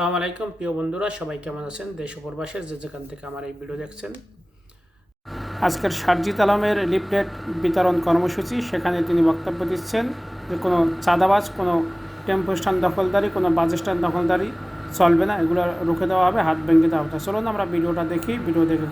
আসসালামু আলাইকুম, প্রিয় বন্ধুরা, সবাই কেমন আছেন? দেশ উপরবাসের যে যেখান থেকে আমার এই ভিডিও দেখছেন। আজকের সারজিৎ আলমের লিফলেট বিতরণ কর্মসূচি, সেখানে তিনি বক্তব্য দিচ্ছেন যে কোনো চাঁদাবাজ, কোনো টেম্পো স্ট্যান্ড দখলদারি, কোনো বাস স্ট্যান্ড দখলদারি চলবে না, এগুলো রুখে দেওয়া হবে, হাত ভেঙে দেওয়া হবে। চলুন আমরা ভিডিওটা দেখি, ভিডিও দেখে